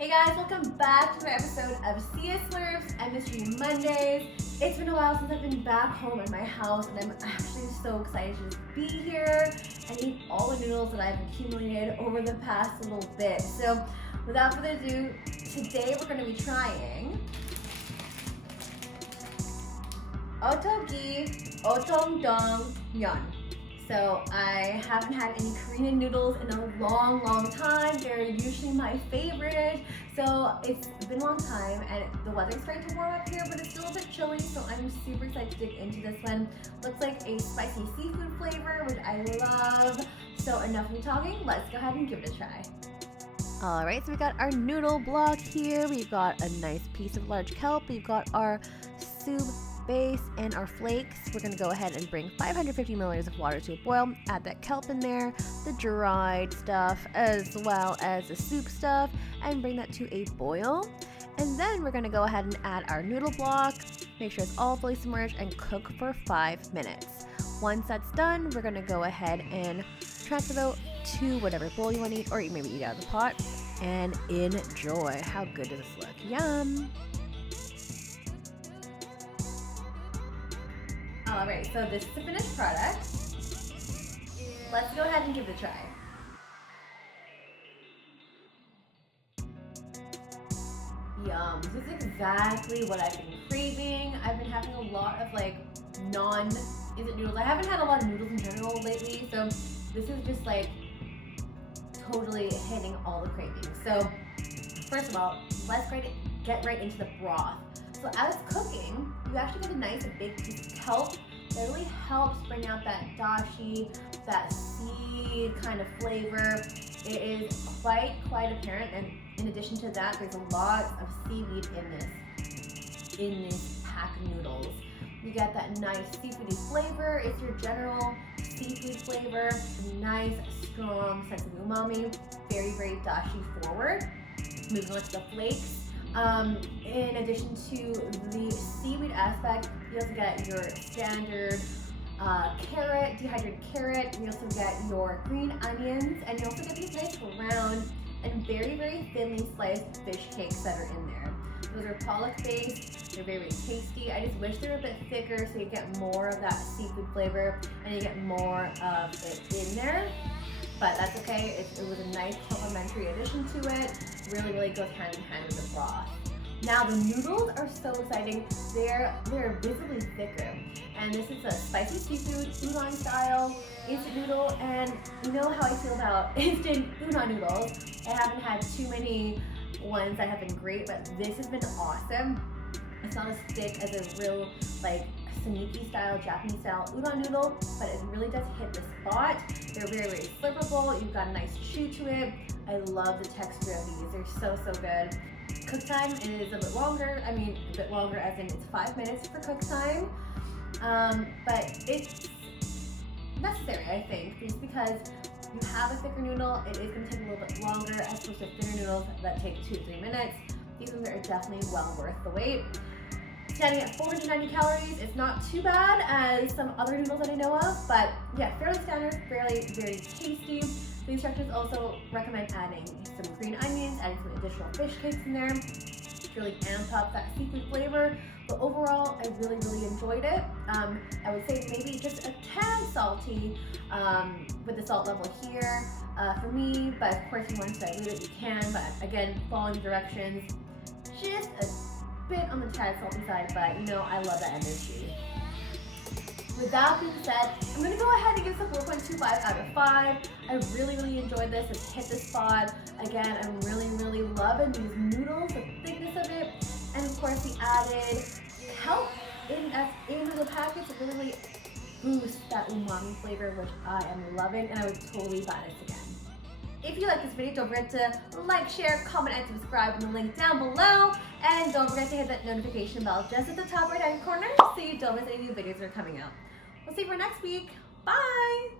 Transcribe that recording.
Hey guys, welcome back to another episode of CS Slurps and Mystery Mondays. It's been a while since I've been back home in my house, and I'm actually so excited to just be here and eat all the noodles that I've accumulated over the past little bit. So without further ado, today we're going to be trying OTTOGI ODONGTOng MYON. So I haven't had any Korean noodles in a long time. They're usually my favorite. So it's been a long time and the weather's starting to warm up here, but it's still a bit chilly. So I'm super excited to dig into this one. Looks like a spicy seafood flavor, which I love. So enough of me talking, let's go ahead and give it a try. Alright, so we got our noodle block here. We've got a nice piece of large kelp. We've got our soup base and our flakes. We're going to go ahead and bring 550 milliliters of water to a boil, add that kelp in there, the dried stuff as well as the soup stuff, and bring that to a boil. And then we're going to go ahead and add our noodle block, make sure it's all fully submerged, and cook for 5 minutes. Once that's done, we're going to go ahead and transfer that to whatever bowl you want to eat, or maybe eat out of the pot, and enjoy. How good does this look? Yum! Alright, so this is the finished product. Let's go ahead and give it a try. Yum. This is exactly what I've been craving. I've been having a lot of like non-instant noodles. I haven't had a lot of noodles in general lately, so this is just like totally hitting all the cravings. So first of all, let's get right into the broth. So as cooking, you actually get a nice big piece of kelp that really helps bring out that dashi, that seed kind of flavor. It is quite apparent, and in addition to that, there's a lot of seaweed in this pack of noodles. You get that nice seafoody flavor. It's your general seafood flavor. Nice, strong sense of umami. Very dashi forward. Moving on to the flakes. In addition to the seaweed aspect, you also get your standard carrot, dehydrated carrot. You also get your green onions, and you also get these nice round and very thinly sliced fish cakes that are in there. Those are pollock based. They're very tasty. I just wish they were a bit thicker so you get more of that seafood flavor and you get more of it in there. But that's okay. It was a nice complementary addition to it. Really goes hand in hand with the broth. Now the noodles are so exciting. They're visibly thicker, and this is a spicy seafood udon style instant noodle. And you know how I feel about instant udon noodles. I haven't had too many ones that have been great, but this has been awesome. It's not as thick as a real like Sanuki style, Japanese style udon noodle, but it really does hit the spot. They're very slurpable. You've got a nice chew to it. I love the texture of these. They're so good. Cook time is a bit longer. I mean, a bit longer as in it's 5 minutes for cook time. But it's necessary, I think, just because you have a thicker noodle, it is going to take a little bit longer as opposed to thinner noodles that take 2 to 3 minutes. These ones are definitely well worth the wait. Standing at 490 calories, it's not too bad as some other noodles that I know of, but yeah, fairly standard, very tasty. The instructors also recommend adding some green onions, adding some additional fish cakes in there to really amp up that seafood flavor. But overall, I really enjoyed it. I would say maybe just a tad salty with the salt level here for me, but of course if you want to dilute it, you can. But again, following directions, just a bit on the tad salty side, but you know, I love that energy. With that being said, I'm going to go ahead and give this a 4.25 out of 5. I really enjoyed this. It's hit the spot. Again, I'm really loving these noodles, the thickness of it, and of course the added kelp into the package to really boost that umami flavor, which I am loving, and I would totally buy this again. If you like this video, don't forget to like, share, comment, and subscribe in the link down below. And don't forget to hit that notification bell just at the top right hand corner so you don't miss any new videos that are coming out. We'll see you for next week. Bye!